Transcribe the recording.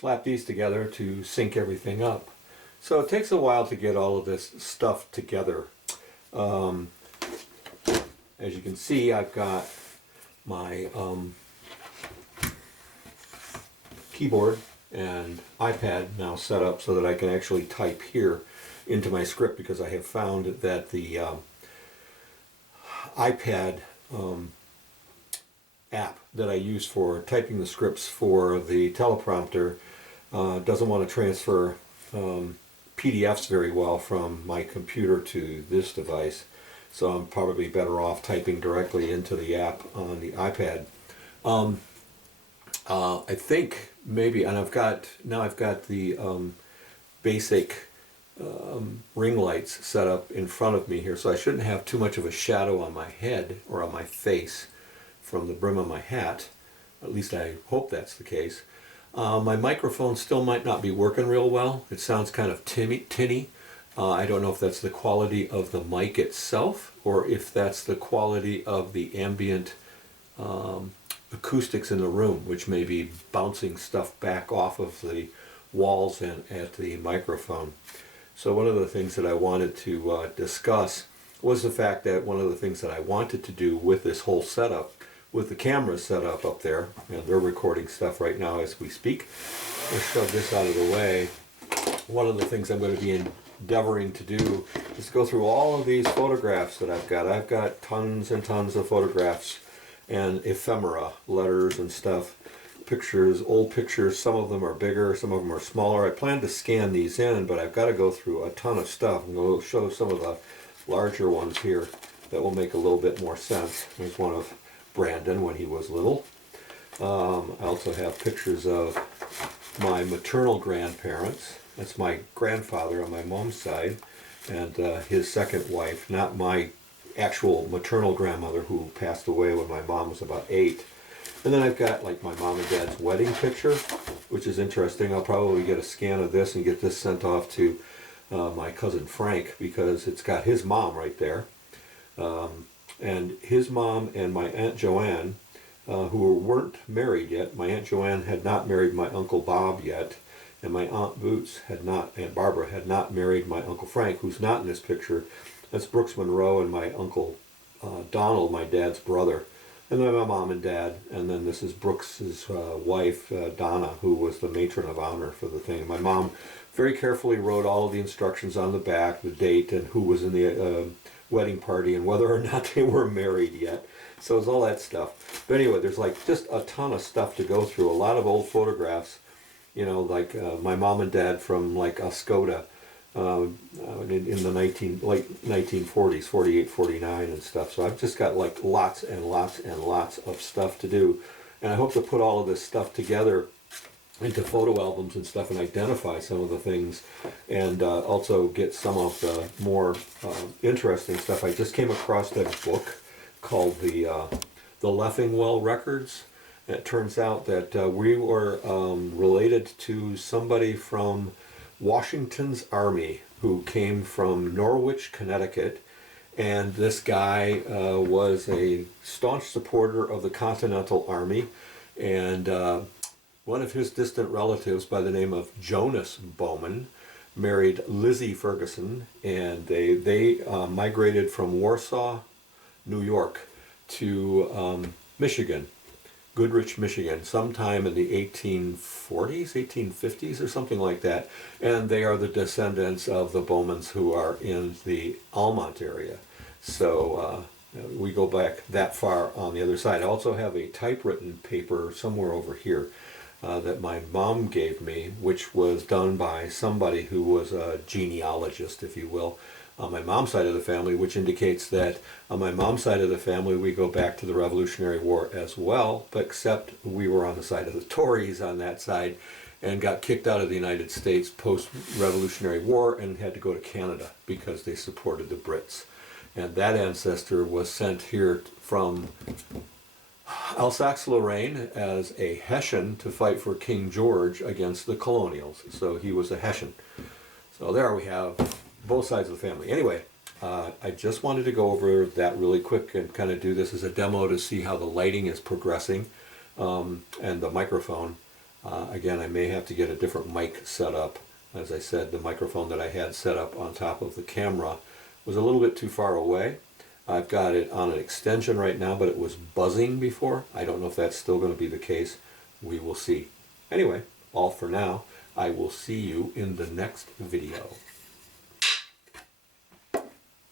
slap these together to sync everything up. So it takes a while to get all of this stuff together. As you can see, I've got my keyboard and iPad now set up so that I can actually type here into my script, because I have found that the iPad app that I use for typing the scripts for the teleprompter doesn't want to transfer PDFs very well from my computer to this device, so I'm probably better off typing directly into the app on the iPad. I think maybe, and I've got the basic ring lights set up in front of me here, so I shouldn't have too much of a shadow on my head or on my face from the brim of my hat. At least I hope that's the case. My microphone still might not be working real well. It sounds kind of tinny. I don't know if that's the quality of the mic itself or if that's the quality of the ambient acoustics in the room, which may be bouncing stuff back off of the walls and at the microphone. So one of the things that I wanted to discuss was the fact that one of the things that I wanted to do with this whole setup, with the cameras set up there, and they're recording stuff right now as we speak. Let's shove this out of the way. One of the things I'm going to be endeavoring to do is go through all of these photographs that I've got. I've got tons and tons of photographs and ephemera, letters and stuff, pictures, old pictures. Some of them are bigger, some of them are smaller. I plan to scan these in, but I've got to go through a ton of stuff. I'm going to show some of the larger ones here that will make a little bit more sense. Here's one of Brandon when he was little. I also have pictures of my maternal grandparents. That's my grandfather on my mom's side, and his second wife, not my actual maternal grandmother who passed away when my mom was about 8. And then I've got like my mom and dad's wedding picture, which is interesting. I'll probably get a scan of this and get this sent off to my cousin Frank, because it's got his mom right there. And his mom and my Aunt Joanne, who weren't married yet. My Aunt Joanne had not married my Uncle Bob yet, and my Aunt Aunt Barbara had not married my Uncle Frank, who's not in this picture. That's Brooks Monroe and my Uncle Donald, my dad's brother. And then my mom and dad, and then this is Brooks's wife, Donna, who was the matron of honor for the thing. My mom very carefully wrote all of the instructions on the back, the date, and who was in the wedding party, and whether or not they were married yet. So it's all that stuff. But anyway, there's like just a ton of stuff to go through. A lot of old photographs, you know, like my mom and dad from like Oscoda in the late 1940s, 48, 49 and stuff. So I've just got like lots and lots and lots of stuff to do. And I hope to put all of this stuff together into photo albums and stuff and identify some of the things, and also get some of the more interesting stuff. I just came across that book called the Leffingwell Records. And it turns out that we were related to somebody from Washington's Army who came from Norwich, Connecticut, and this guy was a staunch supporter of the Continental Army, and one of his distant relatives by the name of Jonas Bowman married Lizzie Ferguson, and they migrated from Warsaw, New York to Michigan, Goodrich, Michigan, sometime in the 1840s, 1850s or something like that. And they are the descendants of the Bowmans who are in the Almont area. So we go back that far on the other side. I also have a typewritten paper somewhere over here that my mom gave me, which was done by somebody who was a genealogist, if you will, on my mom's side of the family, which indicates that on my mom's side of the family we go back to the Revolutionary War as well, but except we were on the side of the Tories on that side and got kicked out of the United States post-Revolutionary War and had to go to Canada because they supported the Brits. And that ancestor was sent here from Alsace-Lorraine as a Hessian to fight for King George against the colonials. So he was a Hessian. So there we have both sides of the family. Anyway, I just wanted to go over that really quick and kind of do this as a demo to see how the lighting is progressing and the microphone. Again, I may have to get a different mic set up. As I said, the microphone that I had set up on top of the camera was a little bit too far away. I've got it on an extension right now, but it was buzzing before. I don't know if that's still going to be the case. We will see. Anyway, all for now. I will see you in the next video.